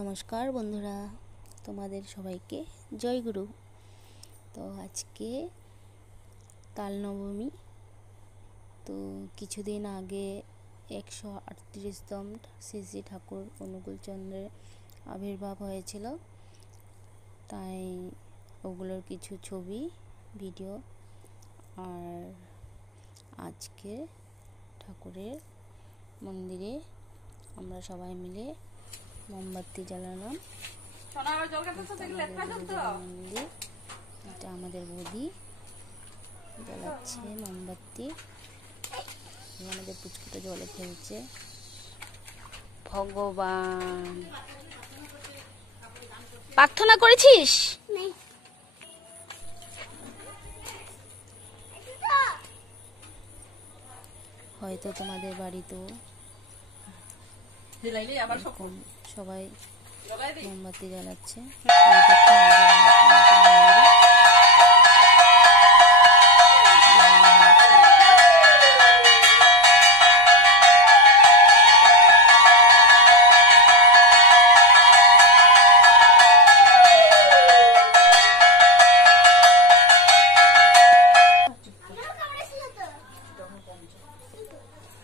নমস্কার বন্ধুরা, তোমাদের সবাইকে জয় গুরু। তো আজকে কাল নবমী। তো কিছুদিন আগে 138তম শ্রী শ্রী ঠাকুর অনুকূলচন্দ্রের আবির্ভাব হয়েছিল, তাই ওগুলোর কিছু ছবি ভিডিও আর আজকে ঠাকুরের মন্দিরে আমরা সবাই মিলে মোমবাতি জ্বালালাম। মন্দির, এটা আমাদের বৌদি জ্বালাচ্ছে মোমবাতি, আমাদের পুচকুটা জলে ফেলছে। ভগবান, প্রার্থনা করেছিস? হয়তো তোমাদের বাড়িতেও সবাই মোমবাতি জ্বালাচ্ছে।